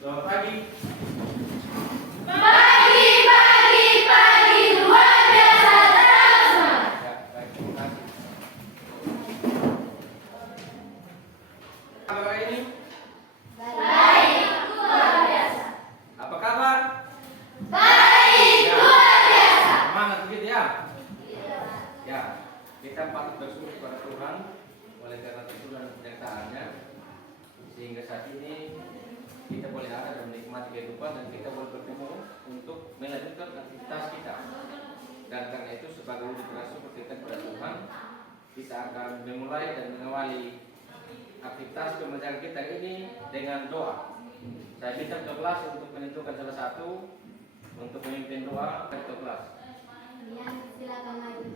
Selamat pagi. Pagi luar biasa terus. Ya, baik, terima kasih. Apa kabar ini? Baik luar biasa. Apa kabar? Baik Ya. luar biasa. Semangat begitu ya? Ya, kita patut bersyukur kepada Tuhan oleh karena tuntunan penyertaannya sehingga saat ini kita boleh ada dan menikmati kehidupan dan kita boleh bertemu untuk melanjutkan aktivitas kita. Dan karena itu sebagai wujud bersyukur kita kepada Tuhan, kita akan memulai dan mengawali aktivitas pembelajaran kita ini dengan doa. Saya minta ketua kelas untuk menentukan salah satu untuk memimpin doa ketua kelas. Silakan maju.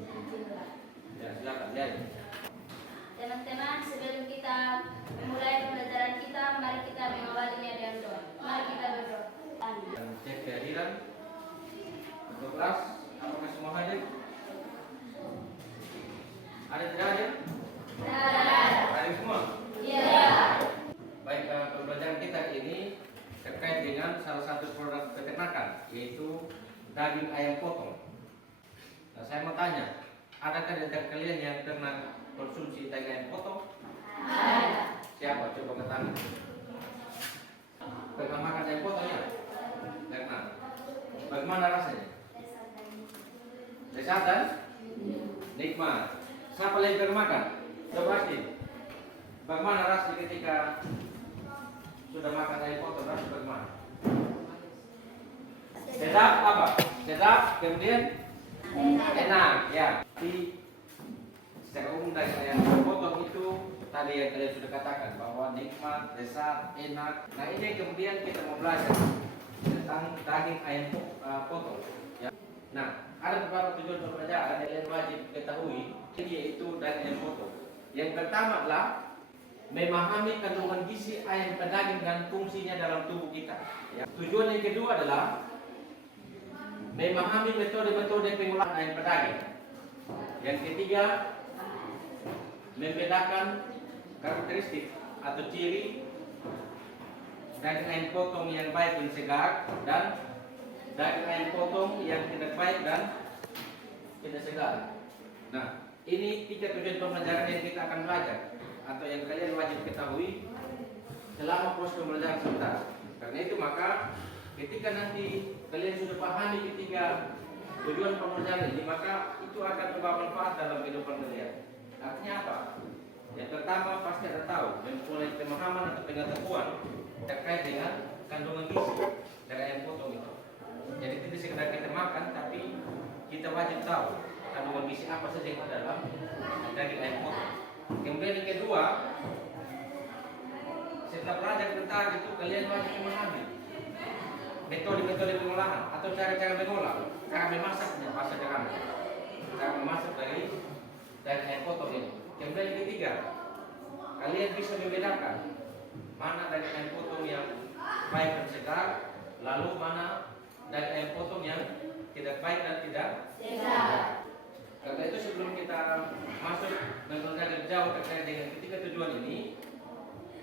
Ya, silakan ya. Teman-teman, sebelum kita memulai pembelajaran kita, mari kita mengawalinya dengan doa. Mari kita berdoa. Dan cek kehadiran untuk kelas. Apakah semua hadir? Ada tidak hadir? Hadir semua? Iya. Baik, pembelajaran kita ini terkait dengan salah satu produk peternakan, yaitu daging ayam potong. Nah, saya mau tanya, adakah di antara kalian yang pernah konsumsi daging ayam potong? Ada. Siapa? Coba ke tangan. Pernah makan ayam potong ya? Pernah. Bagaimana rasanya? Lezat dan nikmat. Siapa lagi pernah makan? Coba pasti. Bagaimana rasanya ketika sudah makan ayam potong? Rasanya bagaimana? Sedap apa? Sedap, kemudian enak, ya. Tapi secara umum daging ayam potong itu tadi yang kalian sudah katakan bahwa nikmat, lezat, enak. Nah ini kemudian kita mau belajar tentang daging ayam potong. Ya. Nah ada beberapa tujuan pembelajaran yang kalian wajib ketahui, yaitu daging ayam potong. Yang pertama adalah memahami kandungan gizi ayam pedaging dan fungsinya dalam tubuh kita. Ya. Tujuan yang kedua adalah memahami metode-metode pengolahan ayam pedaging. Yang ketiga, membedakan karakteristik atau ciri daging ayam potong yang baik dan segar dan daging ayam potong yang tidak baik dan tidak segar. Nah, ini 3 tujuan pembelajaran yang kita akan belajar atau yang kalian wajib ketahui selama proses pembelajaran sebentar. Karena itu maka ketika nanti kalian sudah pahami ketiga tujuan pembelajaran ini, maka itu akan membawa manfaat dalam kehidupan kalian. Artinya apa? Yang pertama pasti ada tahu, mempunyai pemahaman atau pengetahuan terkait dengan kandungan gizi dari ayam potong itu. Jadi tidak sekedar kita makan, tapi kita wajib tahu kandungan gizi apa saja yang ada dalam daging ayam potong. Kemudian yang kedua, setelah belajar tentang itu, kalian wajib memahami metode-metode pengolahan atau cara-cara mengolah, cara memasaknya, bahasa sederhana, cara memasak dari daging ayam potong ini. Kemudian yang ketiga, kalian bisa membedakan mana daging ayam potong yang baik dan segar, lalu mana daging ayam potong yang tidak baik dan tidak segar. Karena itu sebelum kita masuk belajar jauh terkait dengan ketiga tujuan ini,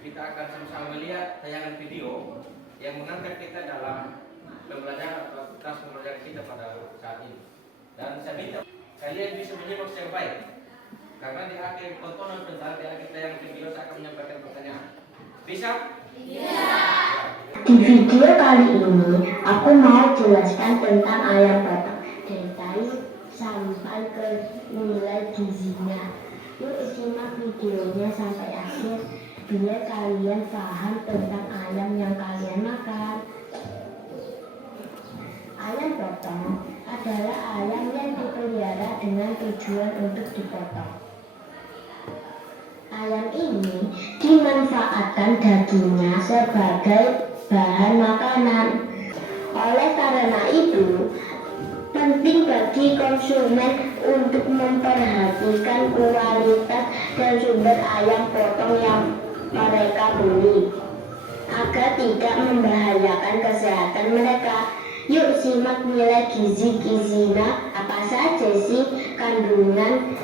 kita akan sama-sama melihat tayangan video yang mengantar kita dalam pembelajaran atau aktivitas pembelajaran kita pada saat ini. Dan saya minta kalian bisa menyimak secara baik, karena di akhir tontonan tentang di akhir tayangan video saya akan menyampaikan pertanyaan. Bisa? Bisa. Di video kali ini, aku mau jelaskan tentang ayam potong dari tadi sampai ke nilai gizinya. Yuk simak videonya sampai akhir biar kalian paham tentang ayam yang kalian makan. Ayam potong adalah ayam yang dipelihara dengan tujuan untuk dipotong. Ayam ini dimanfaatkan dagingnya sebagai bahan makanan. Oleh karena itu, penting bagi konsumen untuk memperhatikan kualitas dan sumber ayam potong yang mereka beli agar tidak membahayakan kesehatan mereka. Yuk simak nilai gizi-gizinya apa saja sih kandungan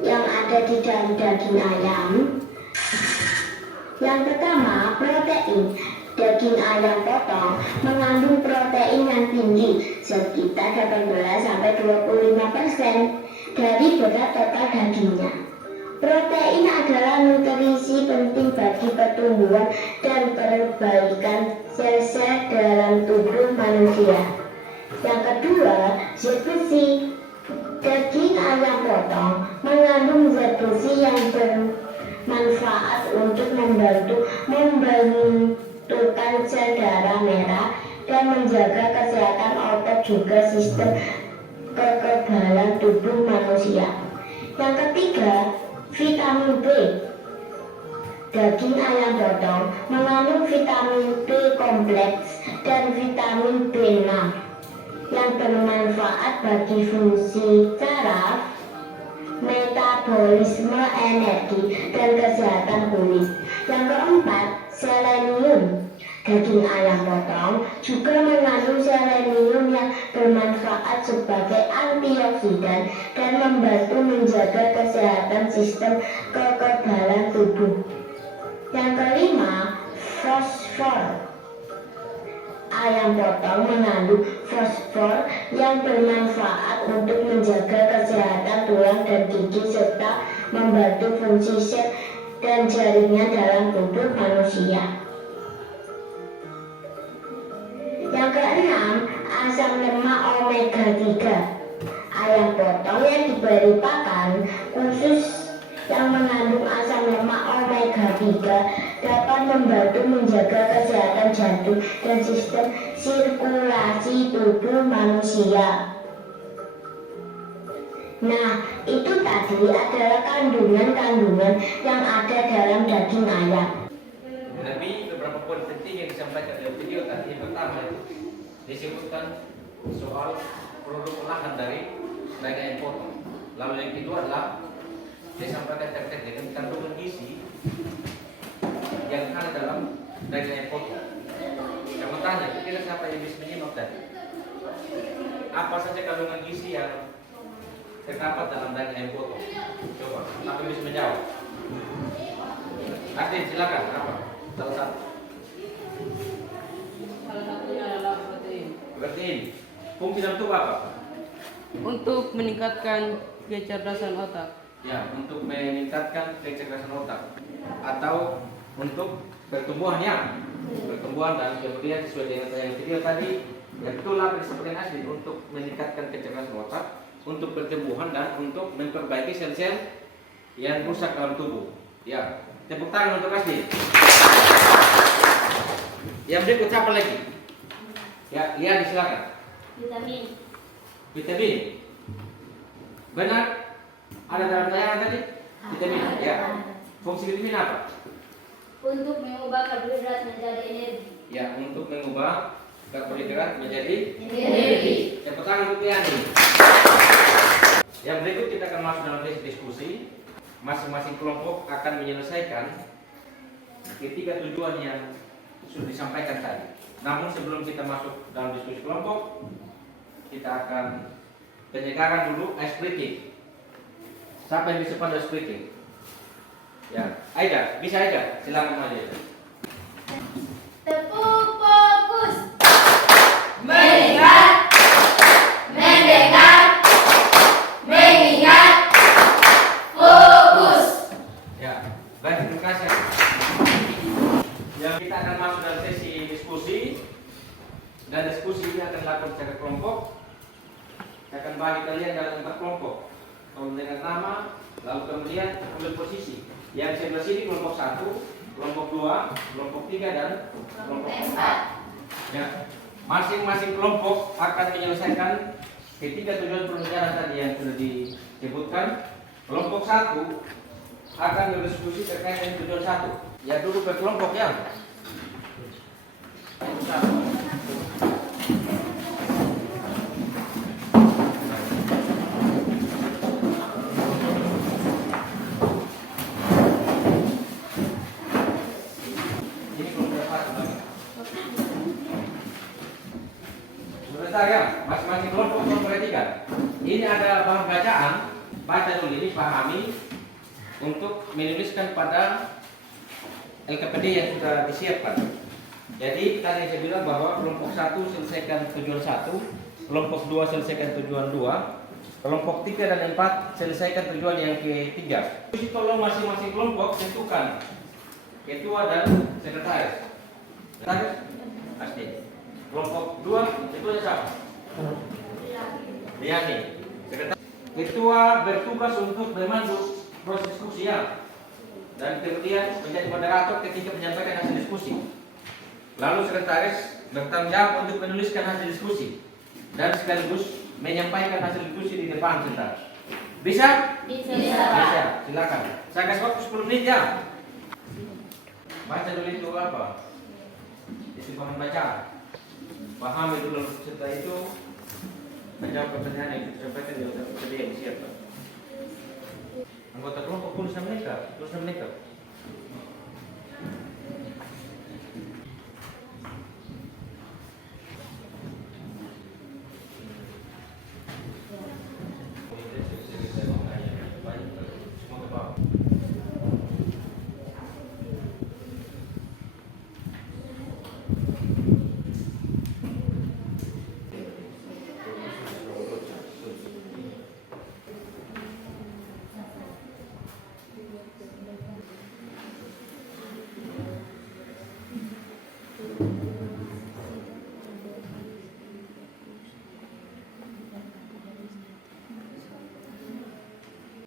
yang ada di dalam daging ayam. Yang pertama, protein. Daging ayam potong mengandung protein yang tinggi, sekitar 18-25% dari berat total dagingnya. Protein adalah nutrisi penting bagi pertumbuhan dan perbaikan sel-sel dalam tubuh manusia. Yang kedua, zat besi. Daging ayam potong mengandung zat besi yang bermanfaat untuk membantu membentukkan sel darah merah dan menjaga kesehatan otot juga sistem kekebalan tubuh manusia. Yang ketiga, vitamin B. Daging ayam potong mengandung vitamin B kompleks dan vitamin B6 yang bermanfaat bagi fungsi saraf, metabolisme energi, dan kesehatan kulit. Yang keempat, selenium. Daging ayam potong juga mengandung selenium yang bermanfaat sebagai antioksidan dan membantu menjaga kesehatan sistem kekebalan tubuh. Yang kelima, fosfor. Ayam potong mengandung fosfor yang bermanfaat untuk menjaga kesehatan tulang dan gigi serta membantu fungsi sel dan jaringan dalam tubuh manusia. Yang keenam, asam lemak omega 3. Ayam potong yang diberi pakan khusus yang mengandung asam lemak omega 3 dapat membantu menjaga kesehatan jantung dan sistem sirkulasi tubuh manusia. Nah, itu tadi adalah kandungan-kandungan yang ada dalam daging ayam. Tapi beberapa poin penting yang disampaikan dalam video tadi. Yang pertama disebutkan soal produk olahan dari daging ayam potong. Lalu yang kedua adalah disampaikan terkait dengan kandungan gizi yang ada dalam daging ayam potong. Yang bertanya, kira siapa yang bisa menyimak tadi? Apa saja kandungan gizi yang terdapat dalam daging ayam potong? Coba, siapa bisa menjawab? Adin, silakan. Apa? Salah satu. Salah satunya adalah protein. Protein. Fungsi dalam tubuh apa? Untuk meningkatkan kecerdasan otak. Ya, untuk meningkatkan kecerdasan otak atau untuk pertumbuhannya, pertumbuhan dan kemudian sesuai dengan yang video tadi, ya betul apa yang disebutkan Asli, untuk meningkatkan kecerdasan otak, untuk pertumbuhan dan untuk memperbaiki sel-sel yang rusak dalam tubuh. Ya, tepuk tangan untuk Asli. Yang berikut siapa lagi? Ya, lihat silakan. Vitamin. Vitamin. Benar? Ada dalam tayangan tadi? Vitamin. Ya. Fungsi vitamin apa? Untuk mengubah karbohidrat menjadi energi. Ya, untuk mengubah karbohidrat menjadi Energi. Tepuk tangan untuk Yani. Yang berikut kita akan masuk dalam sesi diskusi. Masing-masing kelompok akan menyelesaikan ketiga tujuan yang sudah disampaikan tadi. Namun sebelum kita masuk dalam diskusi kelompok, kita akan penyegaran dulu ice breaking. Siapa yang bisa pada ice breaking? Ya, Aida, bisa Aida? Silakan maju. Tepuk fokus. Mengingat. Mendengar. Mengingat. Fokus. Ya, baik, terima kasih. Ya, kita akan masuk dalam sesi diskusi. Dan diskusi ini akan dilakukan secara kelompok. Saya akan bagi kalian dalam 4 kelompok. Dengan nama, lalu kemudian ambil posisi. Yang sebelah sini kelompok 1, kelompok 2, kelompok 3 dan kelompok 4. Ya, masing-masing kelompok akan menyelesaikan ketiga tujuan pembelajaran tadi yang sudah disebutkan. Kelompok 1 akan berdiskusi terkait dengan tujuan 1. Ya, dulu ke kelompok yang ya, masing-masing kelompok memperhatikan. Ini ada bahan bacaan, baca dulu ini, pahami untuk menuliskan pada LKPD yang sudah disiapkan. Jadi tadi saya bilang bahwa kelompok 1 selesaikan tujuan 1, kelompok 2 selesaikan tujuan 2, kelompok 3 dan 4 selesaikan tujuan yang ketiga. Jadi tolong masing-masing kelompok tentukan ketua dan sekretaris. Sekretaris pasti. Kelompok 2 ketuanya siapa? Liani. Sekretaris. Ketua bertugas untuk memandu proses diskusi ya. Dan kemudian menjadi moderator ketika menyampaikan hasil diskusi. Lalu sekretaris bertanggung jawab untuk menuliskan hasil diskusi dan sekaligus menyampaikan hasil diskusi di depan sebentar. Bisa? Bisa. Bisa. Silakan. Saya kasih waktu 10 menit ya. Baca dulu itu apa? Itu bahan baca. Pahami dulu setelah itu menjawab pertanyaan yang kita sampaikan di dalam sedia disiapkan. Anggota kelompok tulis nama mereka.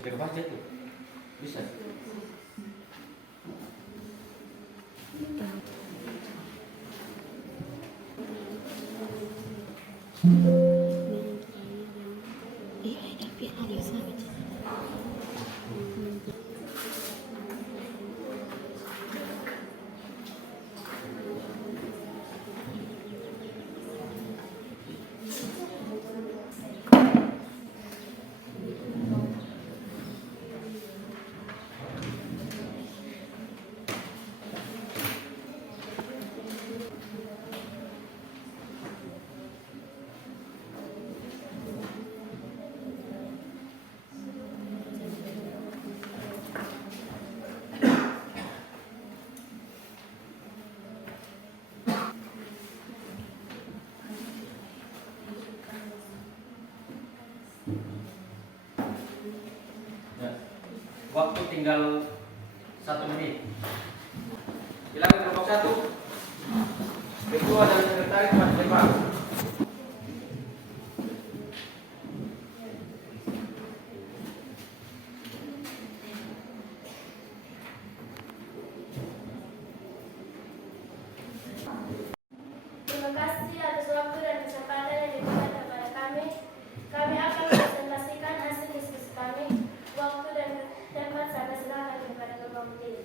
Sudah baca itu? Bisa? Waktu tinggal 1 menit. Silakan kelompok 1. Ketua dan sekretaris Mas Depan. Terima kasih atas waktu dan kesempatan yang diberikan kepada kami. Kami akan presentasikan hasil diskusi kami. Waktu dan tempat saya silakan kepada kelompok ini.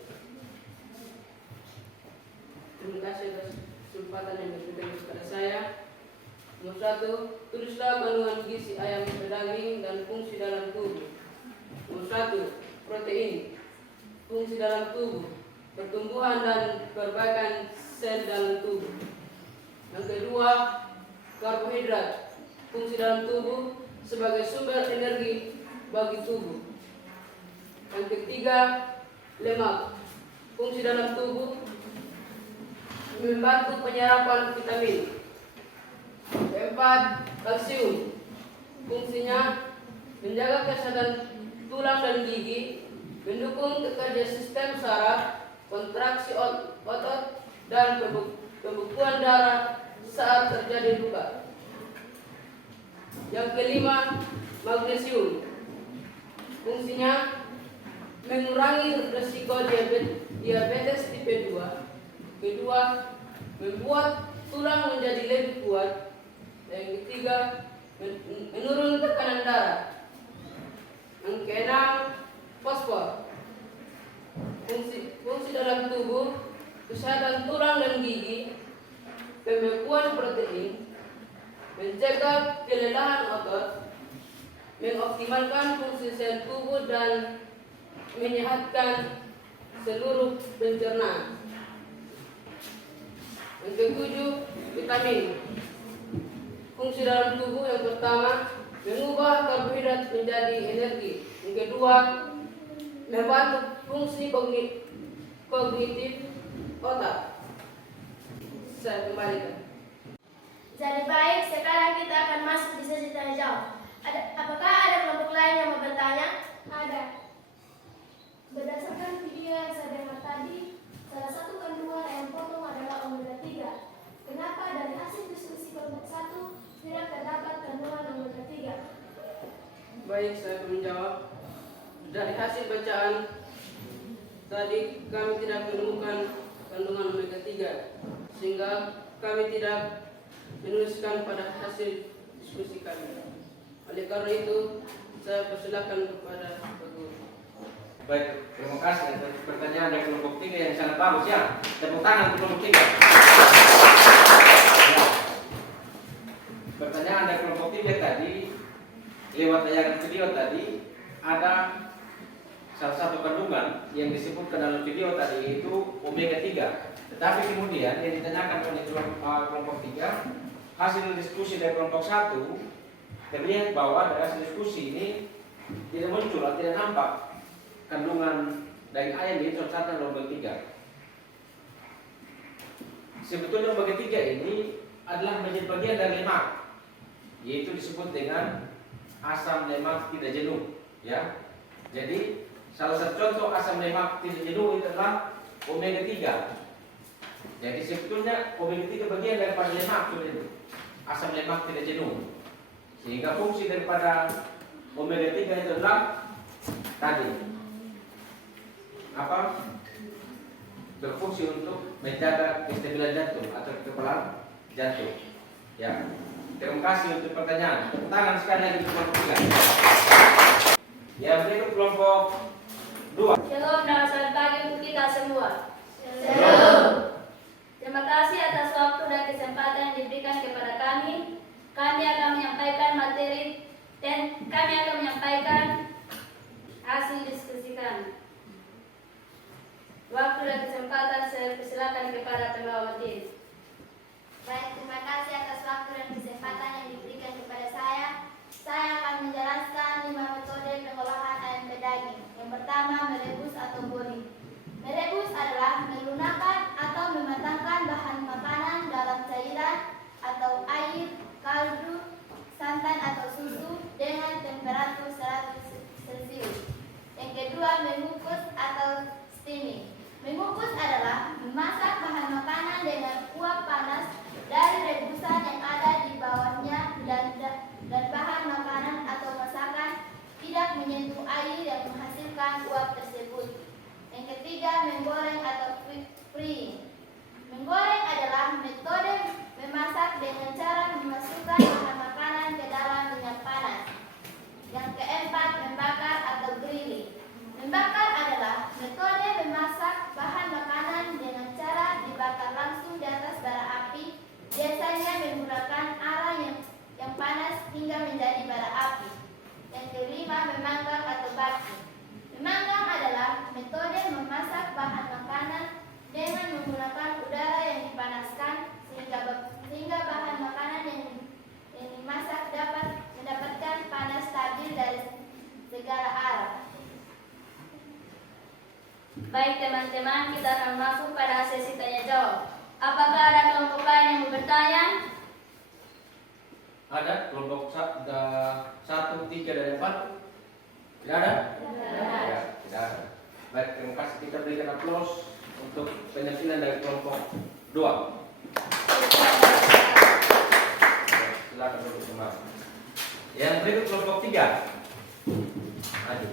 Terima kasih atas kesempatan yang diberikan kepada saya. Nomor 1, tulislah kandungan gizi ayam berdaging dan fungsi dalam tubuh. Nomor 1, protein, fungsi dalam tubuh, pertumbuhan dan perbaikan sel dalam tubuh. Yang kedua, karbohidrat, fungsi dalam tubuh sebagai sumber energi bagi tubuh. Yang ketiga, lemak, fungsi dalam tubuh membantu penyerapan vitamin. Keempat, kalsium, fungsinya menjaga kesehatan tulang dan gigi, mendukung kerja sistem saraf, kontraksi otot, dan pembekuan darah saat terjadi luka. Yang kelima, magnesium, fungsinya mengurangi risiko diabetes tipe 2. Kedua, membuat tulang menjadi lebih kuat. Yang ketiga, menurunkan tekanan darah. Yang keenam, fosfor, fungsi dalam tubuh, kesehatan tulang dan gigi, pembekuan protein, mencegah kelelahan otot, mengoptimalkan fungsi sel tubuh dan menyehatkan seluruh pencernaan. Yang ketujuh, vitamin, fungsi dalam tubuh. Yang pertama, mengubah karbohidrat menjadi energi. Yang kedua, membantu fungsi kognitif otak. saya kembalikan. Jadi baik, sekarang kita akan masuk di sesi tanya jawab. Apakah ada kelompok lain yang mau bertanya? Ada. Berdasarkan video yang saya dengar tadi, salah satu kandungan ayam potong adalah omega 3. Kenapa dari hasil diskusi kelompok 1 tidak terdapat kandungan omega 3? Baik, saya akan menjawab. Dari hasil bacaan tadi kami tidak menemukan kandungan omega 3, sehingga kami tidak menuliskan pada hasil diskusi kami. Oleh karena itu, saya persilakan kepada Pak Guru. Baik, terima kasih atas pertanyaan dari kelompok 3 yang sangat bagus ya. Tepuk tangan untuk kelompok 3. Ya. Pertanyaan dari kelompok 3 tadi, lewat tayangan video tadi, ada salah satu kandungan yang disebutkan dalam video tadi yaitu omega 3. Tetapi kemudian yang ditanyakan oleh kelompok 3, hasil diskusi dari kelompok 1 terlihat bahwa dari hasil diskusi ini tidak muncul atau tidak nampak kandungan daging ayam yaitu salah satu omega 3. Sebetulnya omega 3 ini adalah menjadi bagian dari lemak, yaitu disebut dengan asam lemak tidak jenuh, ya. Jadi salah satu contoh asam lemak tidak jenuh itu adalah omega 3. Jadi sebetulnya omega 3 bagian daripada lemak itu, asam lemak tidak jenuh. Sehingga fungsi daripada omega 3 itu adalah tadi berfungsi untuk menjaga kestabilan jantung atau kekebalan jantung. Ya. Terima kasih untuk pertanyaan. Tepuk tangan sekali lagi untuk kelompok 3. Yang berikut kelompok 2. Shalom dan selamat pagi untuk kita semua. Shalom. Terima kasih atas waktu dan kesempatan yang diberikan kepada kami. Kami akan menyampaikan materi dan kami akan menyampaikan hasil diskusi kami. Waktu dan kesempatan saya persilakan kepada pembawa materi. Baik, terima kasih atas waktu dan kesempatan yang diberikan kepada saya. Saya akan menjelaskan 5 metode pengolahan ayam pedaging. Yang pertama, merebus atau goreng. Merebus adalah menggunakan atau mematangkan bahan makanan dalam cairan atau air, kaldu, santan atau susu dengan temperatur 100 Celcius. Yang kedua, mengukus atau steaming. Mengukus adalah memasak bahan makanan dengan uap panas dari rebusan yang ada di bawahnya dan bahan makanan atau masakan tidak menyentuh air yang menghasilkan uap tersebut. Yang ketiga, menggoreng atau frying. Menggoreng adalah metode memasak dengan cara memasukkan bahan makanan ke dalam minyak panas. Yang keempat, membakar atau grilling. Membakar adalah metode memasak bahan makanan dengan cara dibakar langsung di atas bara api, biasanya menggunakan arang yang panas hingga menjadi bara api. Yang kelima, memanggang atau baking. Memanggang adalah metode memasak bahan makanan dengan menggunakan udara yang dipanaskan sehingga bahan makanan yang dimasak dapat mendapatkan panas stabil dari segala arah. Baik teman-teman, kita akan masuk pada sesi tanya jawab. Apakah ada kelompok lain yang mau bertanya? Ada kelompok 1, 3 dan 4. Tidak ada? Ya, tidak ada. Baik, terima kasih. Kita berikan aplaus untuk penyampaian dari kelompok 2. Silakan duduk semua. Yang berikut kelompok 3. Maju.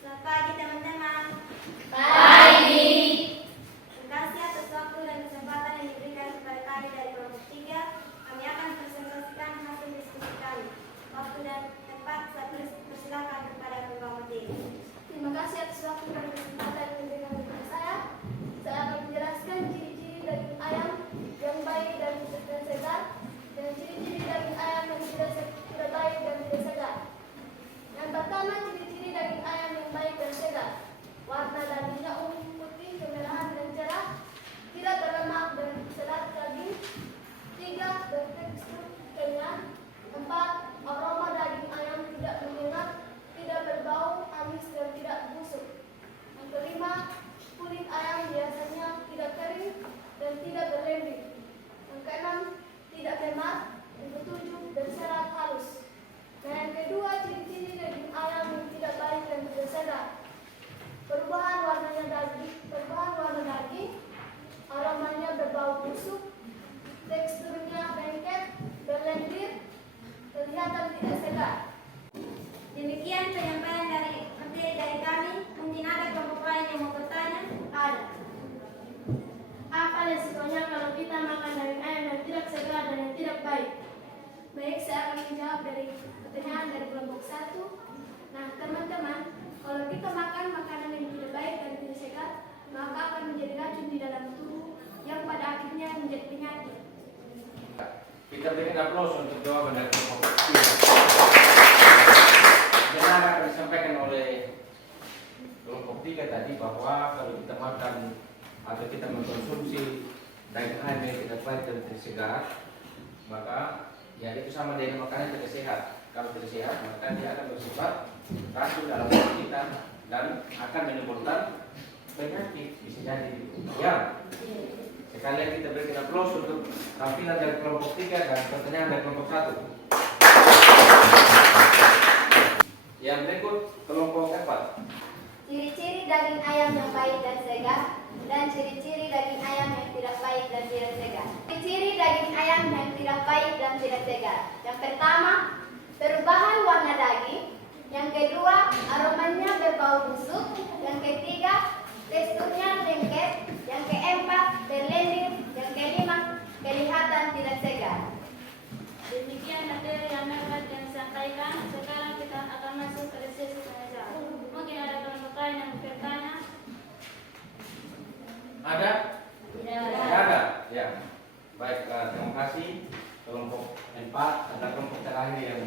Selamat pagi teman-teman. Pagi. Terima kasih atas waktu dan kesempatan yang diberikan kepada kami dari Baik, saya akan menjawab dari pertanyaan dari kelompok 1. Nah, teman-teman, kalau kita makan makanan yang tidak baik dan tidak sehat, maka akan menjadi racun di dalam tubuh yang pada akhirnya menjadi penyakit. Kita berikan aplaus untuk jawaban dari kelompok 3. Benar akan disampaikan oleh kelompok 3 tadi bahwa kalau kita makan atau kita mengkonsumsi daging ayam yang tidak baik dan tidak sehat, maka ya itu sama dengan makanan yang tidak sehat. Kalau tidak sehat, maka dia akan bersifat racun dalam tubuh kita dan akan menimbulkan penyakit, bisa jadi. Ya, sekalian kita berikan aplaus untuk tampilan dari kelompok 3 dan pertanyaan dari kelompok 1. Yang berikut kelompok 4. Ciri-ciri daging ayam yang baik dan segar dan ciri-ciri daging ayam yang tidak baik dan tidak segar. Ciri-ciri daging ayam yang tidak baik dan tidak segar. Yang pertama, perubahan warna daging. Yang kedua, aromanya berbau busuk. Yang ketiga, teksturnya lengket. Yang keempat, berlendir. Yang kelima, kelihatan tidak segar. Demikian materi yang dapat yang disampaikan. Sekarang kita akan masuk ke sesi tanya jawab. Mungkin ada kelompok lain yang bertanya. Ada? Tidak Tidak ada? Ya. Baik, terima kasih kelompok 4 adalah kelompok terakhir yang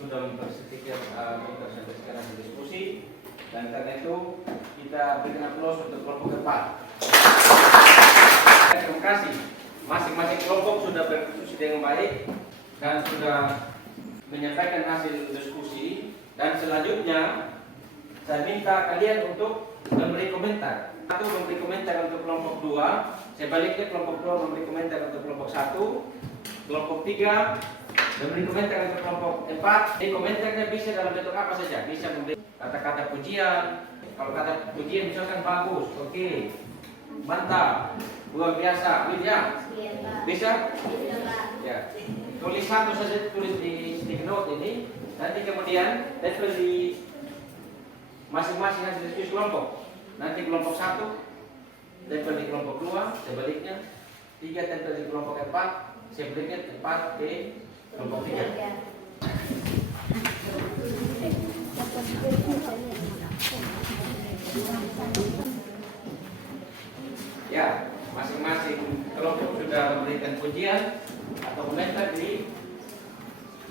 sudah sampai sekarang berdiskusi, dan karena itu kita berikan aplaus untuk kelompok 4. Terima kasih. Masing-masing kelompok sudah berdiskusi dengan baik dan sudah menyampaikan hasil diskusi, dan selanjutnya saya minta kalian untuk memberi komentar. Satu memberi komentar untuk kelompok 2, sebaliknya kelompok 2 memberi komentar untuk kelompok 1, kelompok 3 memberi komentar untuk kelompok 4. Jadi komentarnya bisa dalam bentuk apa saja, bisa memberi kata-kata pujian. Kalau kata pujian misalkan bagus, oke, mantap, luar biasa, ya, bisa? Ya, tulis satu saja, tulis di sticky note ini, nanti kemudian tempel di masing-masing hasil diskusi kelompok. Nanti kelompok 1 tempel di kelompok 2, sebaliknya 3 tempel di kelompok 4, sebaliknya 4 di kelompok 3. Ya, masing-masing kelompok sudah memberikan pujian atau komentar di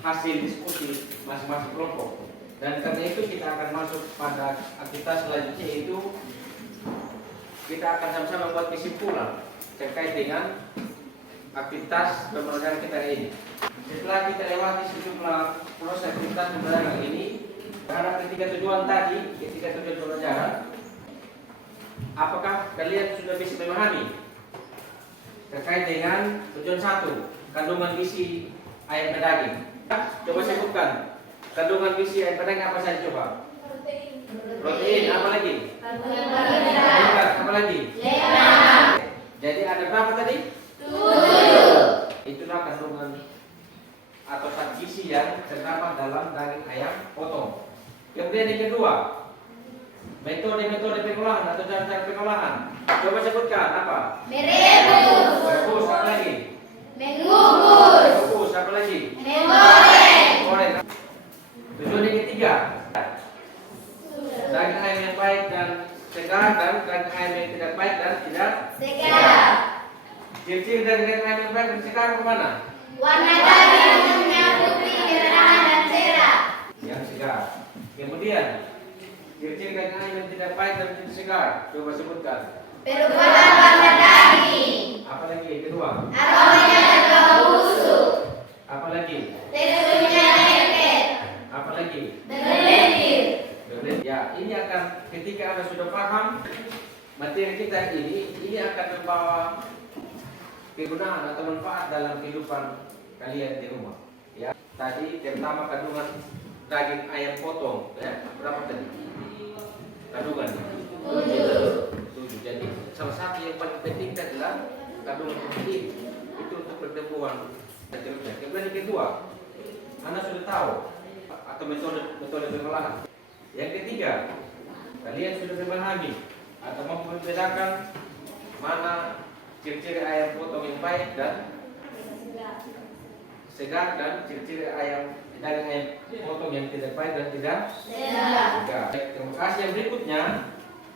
hasil diskusi masing-masing kelompok. Dan karena itu kita akan masuk pada aktivitas selanjutnya, yaitu kita akan sama-sama membuat kesimpulan terkait dengan aktivitas pembelajaran kita ini. Setelah kita lewati sejumlah proses aktivitas pembelajaran ini, karena ketiga tujuan pembelajaran, apakah kalian sudah bisa memahami terkait dengan tujuan 1, kandungan gizi ayam dan daging? Coba sebutkan kandungan gizi ayam dan daging apa saja coba? Protein, apa lagi? Karbohidrat, apa lagi? Lemak. Jadi ada berapa tadi? 7. Itulah kandungan atau zat gizi yang terdapat dalam daging ayam potong. Kemudian yang kedua, metode pengolahan atau cara pengolahan. Coba sebutkan apa? Merebus, apa lagi? Mengukus, apa lagi? Menggoreng. Tujuan yang ketiga, daging ayam yang baik dan segar dan daging ayam yang tidak baik dan tidak segar. Ciri-ciri dari daging ayam yang baik dan segar kemana? Warna dagingnya putih, cerah dan cerah. Yang segar. Kemudian ciri-ciri daging ayam yang tidak baik dan tidak segar. Coba sebutkan. Perubahan warna daging. Apa lagi? Kedua. Aromanya berbau busuk. Apa lagi? Teksturnya lengket. Apa lagi? Berlendir. Ya, ini akan ketika Anda sudah paham materi kita ini akan membawa kegunaan atau manfaat dalam kehidupan kalian di rumah. Ya, tadi pertama kandungan daging ayam potong, ya, berapa tadi? Kandungan 7. Jadi salah satu yang paling penting adalah kandungan protein itu untuk pertumbuhan dan terusnya. Kemudian yang kedua, Anda sudah tahu atau metode pengolahan. Yang ketiga, kalian sudah memahami atau mampu membedakan mana ciri-ciri ayam potong yang baik dan segar dan ciri-ciri daging ayam potong yang tidak baik dan tidak Segar. segar. Baik, terima kasih. Yang berikutnya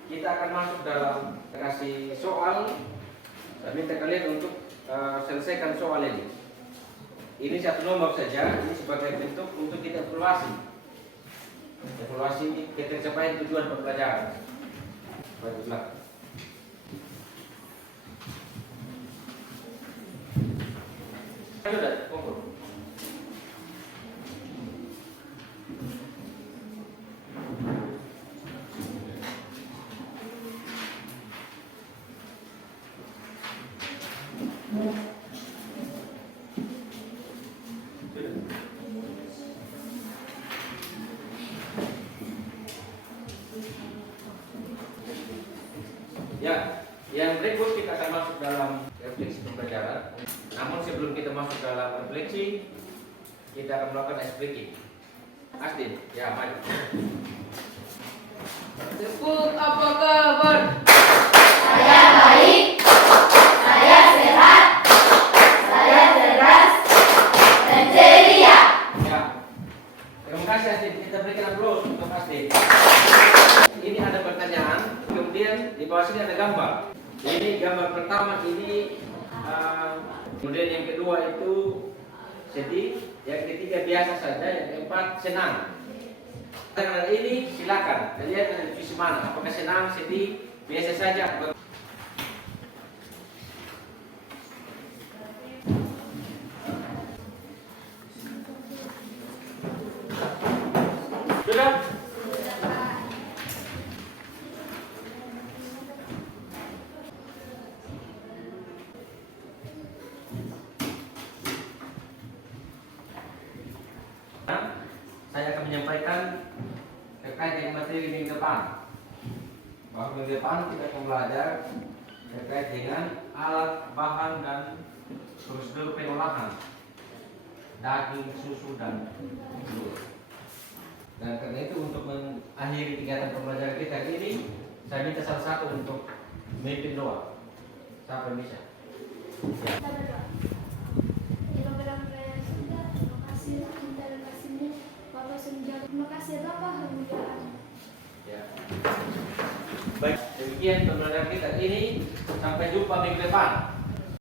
kita akan masuk dalam kasih soal. Saya minta kalian untuk selesaikan soal ini. Ini satu nomor saja, ini sebagai bentuk untuk kita evaluasi. Evaluasi tercapaian tujuan pembelajaran. Baiklah. Sudah, pokok. Ya, yang berikut kita akan masuk dalam refleksi pembelajaran. Namun sebelum kita masuk dalam refleksi, kita akan melakukan ice breaking. Asdin, ya maju. Tepuk apa kabar? Saya baik, saya sehat, saya cerdas, dan ceria. Ya, terima kasih Asdin. Kita berikan aplaus untuk Asdin. Ini ada pertanyaan, kemudian di bawah sini ada gambar. Ini gambar pertama ini, kemudian yang kedua itu sedih, yang ketiga biasa saja, yang keempat senang. Dengan ini silakan kalian ada di sisi mana? Apakah senang, sedih, biasa saja? Sudah? Saya akan menyampaikan terkait dengan materi minggu depan. Bahwa minggu depan kita akan belajar terkait dengan alat, bahan, dan prosedur pengolahan daging, susu, dan telur. Dan karena itu untuk mengakhiri kegiatan pembelajaran kita ini, saya minta salah satu untuk memimpin doa. Siapa yang bisa? Ya. Terima kasih Bapak kemuliaan. Ya. Baik, demikian pembelajaran kita ini. Sampai jumpa minggu depan.